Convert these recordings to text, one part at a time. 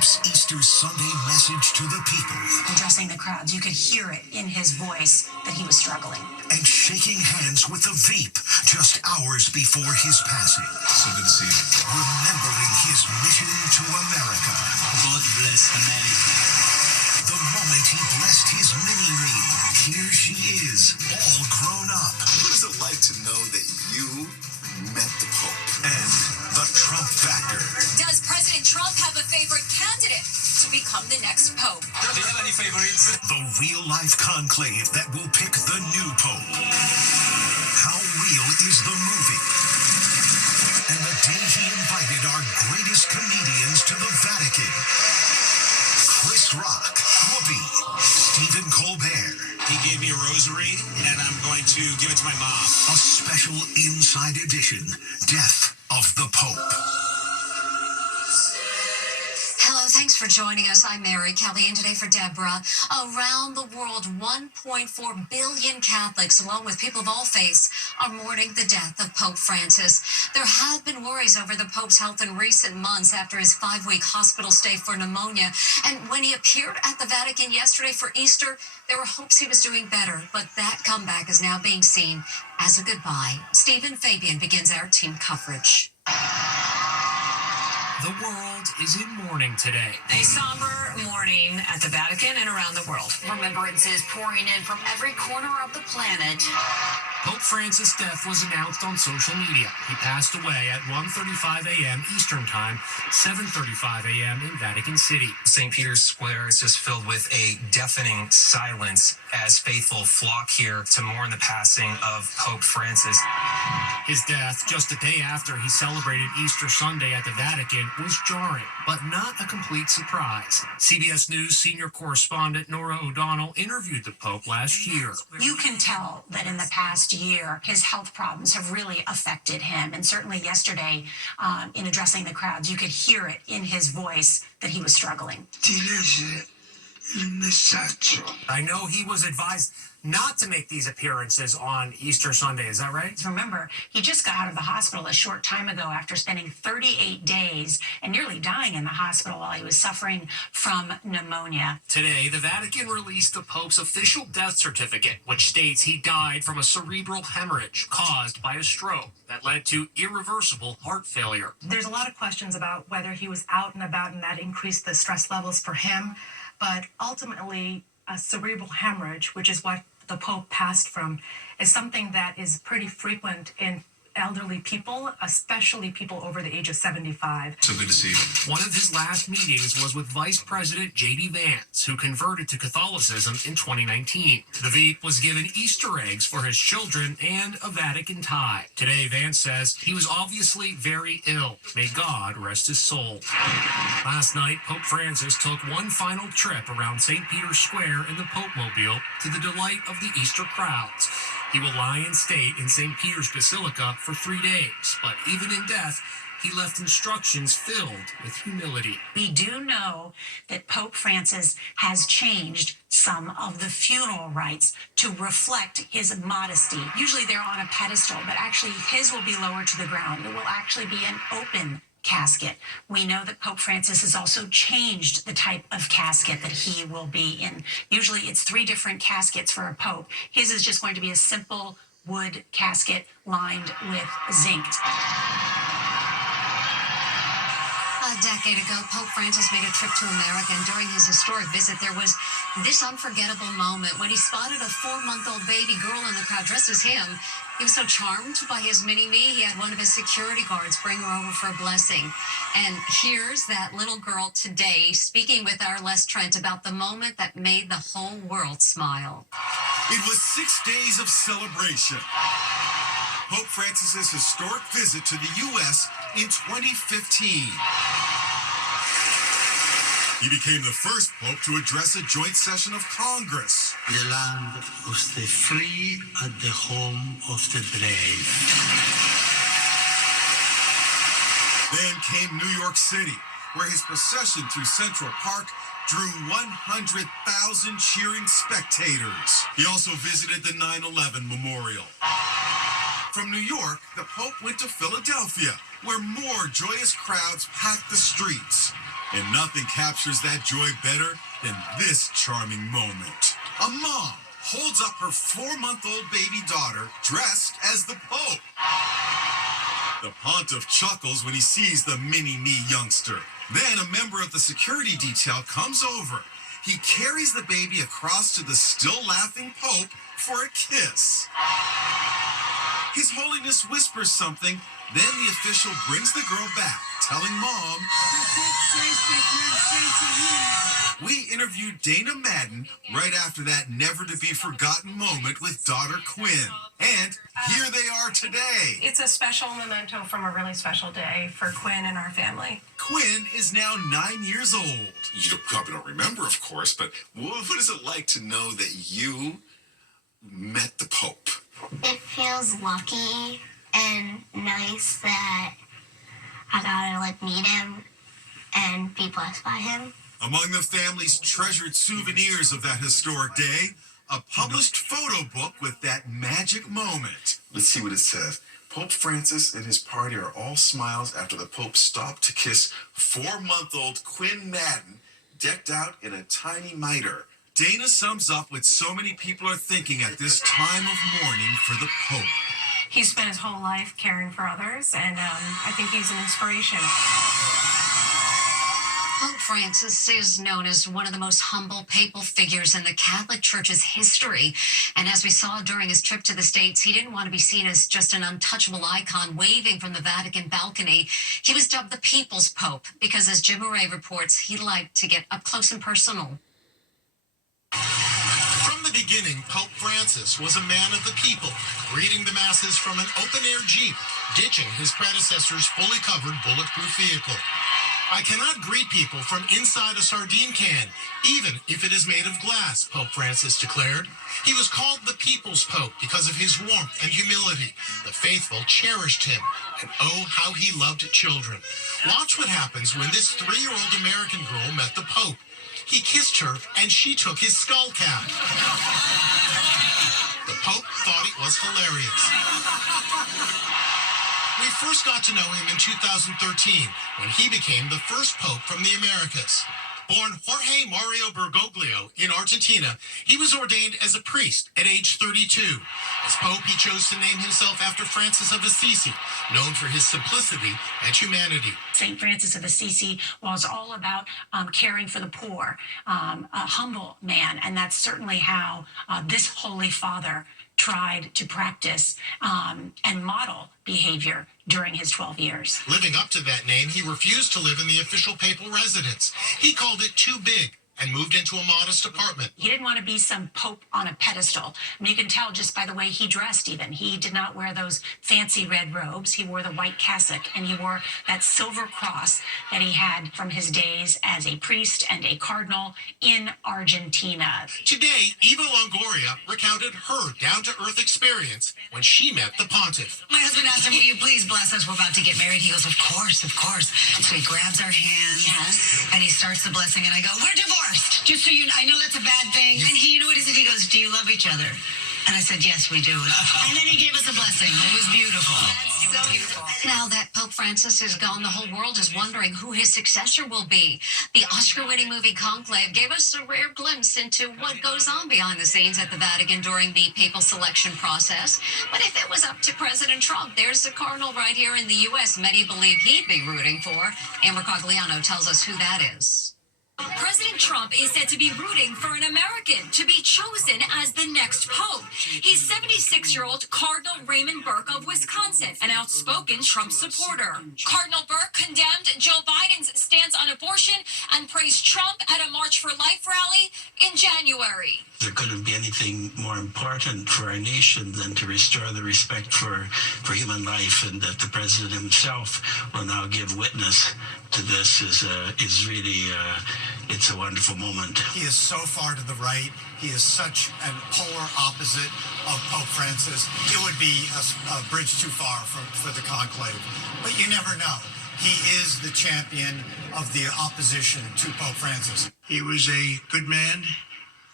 Pope's Easter Sunday message to the people. Addressing the crowds, you could hear it in his voice that he was struggling. And shaking hands with the Veep just hours before his passing. So good to see you. Remembering his mission to America. God bless America. The moment he blessed his mini-me, here she is, all grown up. What is it like to know that you met the Pope? And the Trump factor. Does President Trump have a favorite candidate to become the next Pope? Do you have any favorites? The real-life conclave that will pick the new Pope. How real is the movie? And the day he invited our greatest comedians to the Vatican. Chris Rock, Whoopi, Stephen Colbert. He gave me a rosary, and I'm going to give it to my mom. A special inside edition, Death of the Pope. Hello, thanks for joining us. I'm Mary Kelly, and today for Deborah. Around the world, 1.4 billion Catholics, along with people of all faiths, are mourning the death of Pope Francis. There have been worries over the Pope's health in recent months after his 5-week hospital stay for pneumonia. And when he appeared at the Vatican yesterday for Easter, there were hopes he was doing better, but that comeback is now being seen as a goodbye. Stephen Fabian begins our team coverage. The world is in mourning today. A somber mourning at the Vatican and around the world. Remembrances pouring in from every corner of the planet. Pope Francis' death was announced on social media. He passed away at 1:35 a.m. Eastern Time, 7:35 a.m. in Vatican City. St. Peter's Square is just filled with a deafening silence as faithful flock here to mourn the passing of Pope Francis. His death, just a day after he celebrated Easter Sunday at the Vatican, was jarring, but not a complete surprise. CBS News senior correspondent Nora O'Donnell interviewed the Pope last year. You can tell that in the past year, his health problems have really affected him. And certainly yesterday, in addressing the crowds, you could hear it in his voice that he was struggling. I know he was advised not to make these appearances on Easter Sunday. Is that right? Remember, he just got out of the hospital a short time ago after spending 38 days and nearly dying in the hospital while he was suffering from pneumonia. Today, the Vatican released the Pope's official death certificate, which states he died from a cerebral hemorrhage caused by a stroke that led to irreversible heart failure. There's a lot of questions about whether he was out and about and that increased the stress levels for him. But ultimately, a cerebral hemorrhage, which is what the Pope passed from, is something that is pretty frequent in elderly people, especially people over the age of 75. So good to see you. One of his last meetings was with Vice President J.D. Vance, who converted to Catholicism in 2019. The Veep was given Easter eggs for his children and a Vatican tie. Today, Vance says he was obviously very ill. May God rest his soul. Last night, Pope Francis took one final trip around St. Peter's Square in the Pope-mobile to the delight of the Easter crowds. He will lie in state in St. Peter's Basilica for 3 days, but even in death, he left instructions filled with humility. We do know that Pope Francis has changed some of the funeral rites to reflect his modesty. Usually they're on a pedestal, but actually his will be lowered to the ground. It will actually be an open casket. We know that Pope Francis has also changed the type of casket that he will be in. Usually it's 3 different caskets for a pope. His is just going to be a simple wood casket lined with zinc. A decade ago, Pope Francis made a trip to America, and during his historic visit, there was this unforgettable moment when he spotted a 4-month-old baby girl in the crowd dressed as him. He was so charmed by his mini-me, he had one of his security guards bring her over for a blessing. And here's that little girl today speaking with our Les Trent about the moment that made the whole world smile. It was 6 days of celebration. Pope Francis's historic visit to the U.S. in 2015. He became the first pope to address a joint session of Congress. The land of the free and the home of the brave. Then came New York City, where his procession through Central Park drew 100,000 cheering spectators. He also visited the 9/11 memorial. From New York, the Pope went to Philadelphia, where more joyous crowds packed the streets. And nothing captures that joy better than this charming moment. A mom holds up her 4-month-old baby daughter dressed as the Pope. The pontiff chuckles when he sees the mini-me youngster. Then a member of the security detail comes over. He carries the baby across to the still laughing Pope for a kiss. His Holiness whispers something, then the official brings the girl back, telling Mom, we interviewed Dana Madden right after that never-to-be-forgotten moment with daughter Quinn. And here they are today. It's a special memento from a really special day for Quinn and our family. Quinn is now 9 years old. You probably don't remember, of course, but what is it like to know that you met the Pope? It feels lucky and nice that I got to meet him and be blessed by him. Among the family's treasured souvenirs of that historic day, a published photo book with that magic moment. Let's see what it says. Pope Francis and his party are all smiles after the Pope stopped to kiss 4-month-old Quinn Madden, decked out in a tiny mitre. Dana sums up what so many people are thinking at this time of mourning for the Pope. He spent his whole life caring for others, and I think he's an inspiration. Pope Francis is known as one of the most humble papal figures in the Catholic Church's history. And as we saw during his trip to the States, he didn't want to be seen as just an untouchable icon waving from the Vatican balcony. He was dubbed the People's Pope because, as Jim Murray reports, he liked to get up close and personal. From the beginning, Pope Francis was a man of the people, greeting the masses from an open-air Jeep, ditching his predecessor's fully covered bulletproof vehicle. I cannot greet people from inside a sardine can, even if it is made of glass, Pope Francis declared. He was called the People's Pope because of his warmth and humility. The faithful cherished him, and oh, how he loved children. Watch what happens when this 3-year-old American girl met the Pope. He kissed her, and she took his skull cap. The Pope thought it was hilarious. We first got to know him in 2013 when he became the first Pope from the Americas. Born Jorge Mario Bergoglio in Argentina, he was ordained as a priest at age 32. As Pope, he chose to name himself after Francis of Assisi, known for his simplicity and humanity. St. Francis of Assisi was all about caring for the poor, a humble man, and that's certainly how this Holy Father tried to practice and model behavior during his 12 years. Living up to that name, he refused to live in the official papal residence. He called it too big and moved into a modest apartment. He didn't want to be some pope on a pedestal. I mean, you can tell just by the way he dressed even. He did not wear those fancy red robes. He wore the white cassock, and he wore that silver cross that he had from his days as a priest and a cardinal in Argentina. Today, Eva Longoria recounted her down-to-earth experience when she met the pontiff. My husband asked him, will you please bless us? We're about to get married. He goes, of course, of course. So he grabs our hands, and he starts the blessing, and I go, we're divorced. Just so you know, I know that's a bad thing. And he, you know what he said? He goes, do you love each other? And I said, yes, we do. And then he gave us a blessing. It was beautiful. So beautiful. Now that Pope Francis is gone, the whole world is wondering who his successor will be. The Oscar-winning movie Conclave gave us a rare glimpse into what goes on behind the scenes at the Vatican during the papal selection process. But if it was up to President Trump, there's a cardinal right here in the U.S. many believe he'd be rooting for. Amber Cogliano tells us who that is. President Trump is said to be rooting for an American to be chosen as the next pope. He's 76-year-old Cardinal Raymond Burke of Wisconsin, an outspoken Trump supporter. Cardinal Burke condemned Joe Biden's stance on abortion and praised Trump at a March for Life rally in January. There couldn't be anything more important for our nation than to restore the respect for human life, and that the president himself will now give witness to this is really it's a wonderful moment. He is so far to the right. He is such a polar opposite of Pope Francis. It would be a bridge too far for the conclave. But you never know. He is the champion of the opposition to Pope Francis. He was a good man,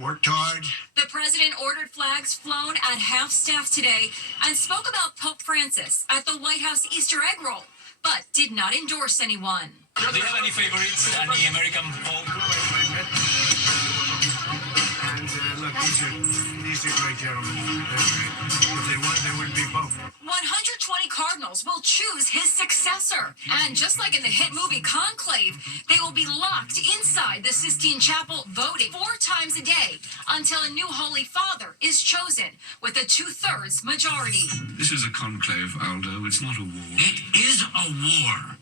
worked hard. The president ordered flags flown at half-staff today and spoke about Pope Francis at the White House Easter egg roll. but did not endorse anyone. Do you have any favorites on the American Pope? And look, these are great gentlemen. They're great. If they weren't, they wouldn't be Pope. 120 cardinals will choose his successor. And just like in the hit movie Conclave, they will be locked inside the Sistine Chapel voting 4 times a day until a new Holy Father is chosen with a 2/3 majority. This is a conclave, Aldo. It's not a war. It is a war.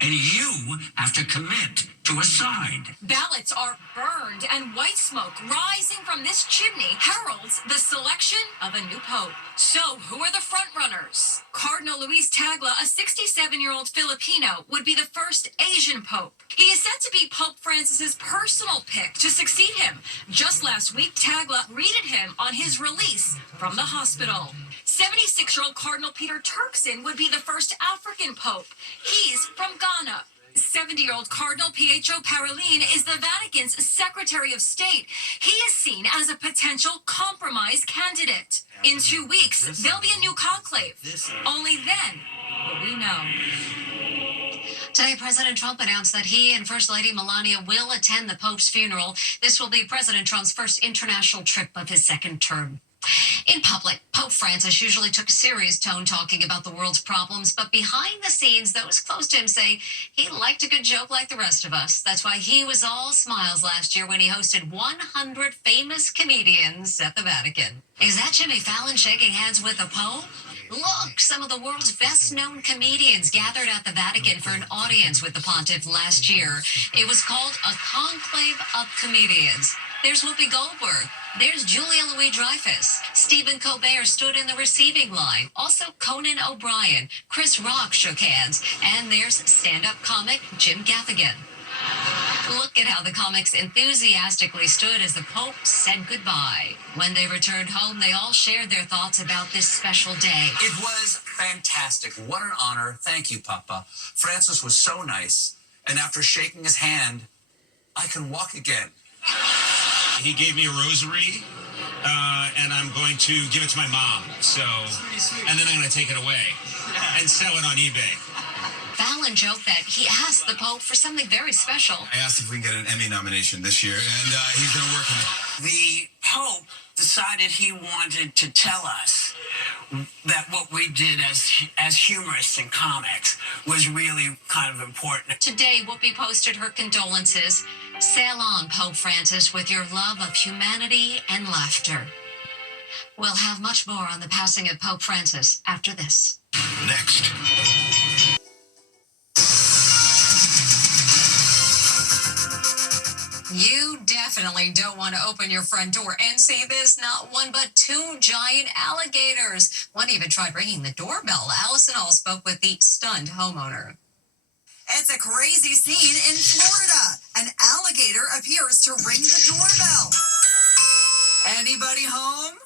And you have to commit to a side. Ballots are burned and white smoke rising from this chimney heralds the selection of a new pope. So who are the front runners? Cardinal Luis Tagla, a 67-year-old Filipino, would be the first Asian pope. He is said to be Pope Francis's personal pick to succeed him. Just last week, Tagla greeted him on his release from the hospital. 76-year-old Cardinal Peter Turkson would be the first African pope. He's from Ghana. 70-year-old Cardinal Pietro Parolin is the Vatican's Secretary of State. He is seen as a potential compromise candidate. In 2 weeks, there'll be a new conclave. Only then will we know. Today, President Trump announced that he and First Lady Melania will attend the Pope's funeral. This will be President Trump's first international trip of his second term. In public, Pope Francis usually took a serious tone talking about the world's problems, but behind the scenes, those close to him say he liked a good joke like the rest of us. That's why he was all smiles last year when he hosted 100 famous comedians at the Vatican. Is that Jimmy Fallon shaking hands with the Pope? Look, some of the world's best-known comedians gathered at the Vatican for an audience with the pontiff last year. It was called a conclave of comedians. There's Whoopi Goldberg. There's Julia Louis-Dreyfus. Stephen Colbert stood in the receiving line. Also Conan O'Brien. Chris Rock shook hands. And there's stand-up comic Jim Gaffigan. Look at how the comics enthusiastically stood as the Pope said goodbye. When they returned home, they all shared their thoughts about this special day. It was fantastic. What an honor. Thank you, Papa. Francis was so nice. And after shaking his hand, I can walk again. He gave me a rosary, and I'm going to give it to my mom. So, and then I'm going to take it away and sell it on eBay. Fallon joked that he asked the Pope for something very special. I asked if we can get an Emmy nomination this year, and he's going to work on it. The Pope decided he wanted to tell us that what we did as humorists and comics was really kind of important. Today, Whoopi posted her condolences. Sail on, Pope Francis, with your love of humanity and laughter. We'll have much more on the passing of Pope Francis after this. Next. You definitely don't want to open your front door and see this. Not one, but 2 giant alligators. One even tried ringing the doorbell. Allison Hall spoke with the stunned homeowner. It's a crazy scene in Florida. An alligator appears to ring the doorbell. Anybody home?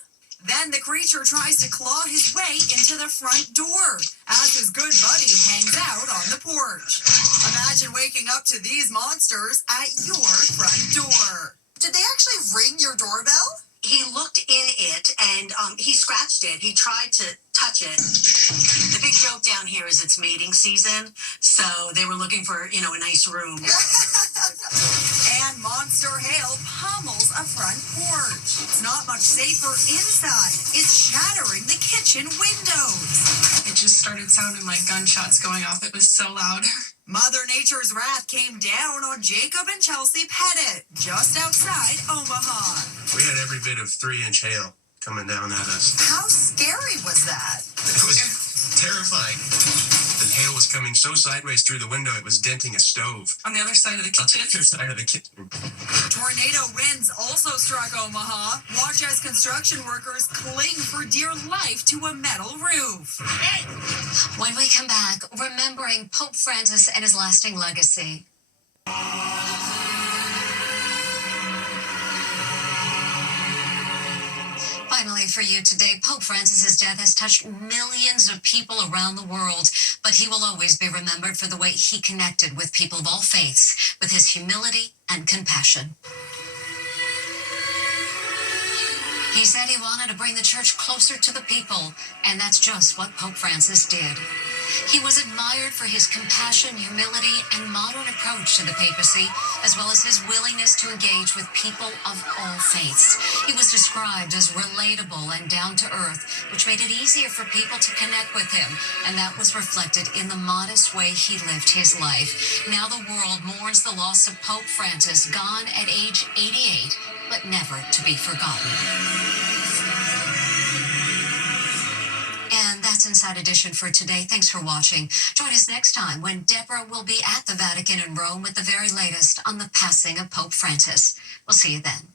Then the creature tries to claw his way into the front door as his good buddy hangs out on the porch. Imagine waking up to these monsters at your front door. Did they actually ring your doorbell? He looked in it and he scratched it. He tried to touch it. The big joke down here is it's mating season, so they were looking for, a nice room. And monster hail pummels a front porch. It's not much safer inside. It's shattering the kitchen windows. It just started sounding like gunshots going off. It was so loud. Mother Nature's wrath came down on Jacob and Chelsea Pettit, just outside Omaha. We had every bit of 3-inch hail coming down at us. How scary was that? It was terrifying. The hail was coming so sideways through the window, it was denting a stove. On the other side of the kitchen? On the other side of the kitchen. Tornado winds also struck Omaha. Watch as construction workers cling for dear life to a metal roof. When we come back, remembering Pope Francis and his lasting legacy. Finally, for you today, Pope Francis's death has touched millions of people around the world, but he will always be remembered for the way he connected with people of all faiths, with his humility and compassion. He said he wanted to bring the church closer to the people, and that's just what Pope Francis did. He was admired for his compassion, humility, and modern approach to the papacy, as well as his willingness to engage with people of all faiths. He was described as relatable and down to earth, which made it easier for people to connect with him, and that was reflected in the modest way he lived his life. Now the world mourns the loss of Pope Francis, gone at age 88, but never to be forgotten. And that's Inside Edition for today. Thanks for watching. Join us next time when Deborah will be at the Vatican in Rome with the very latest on the passing of Pope Francis. We'll see you then.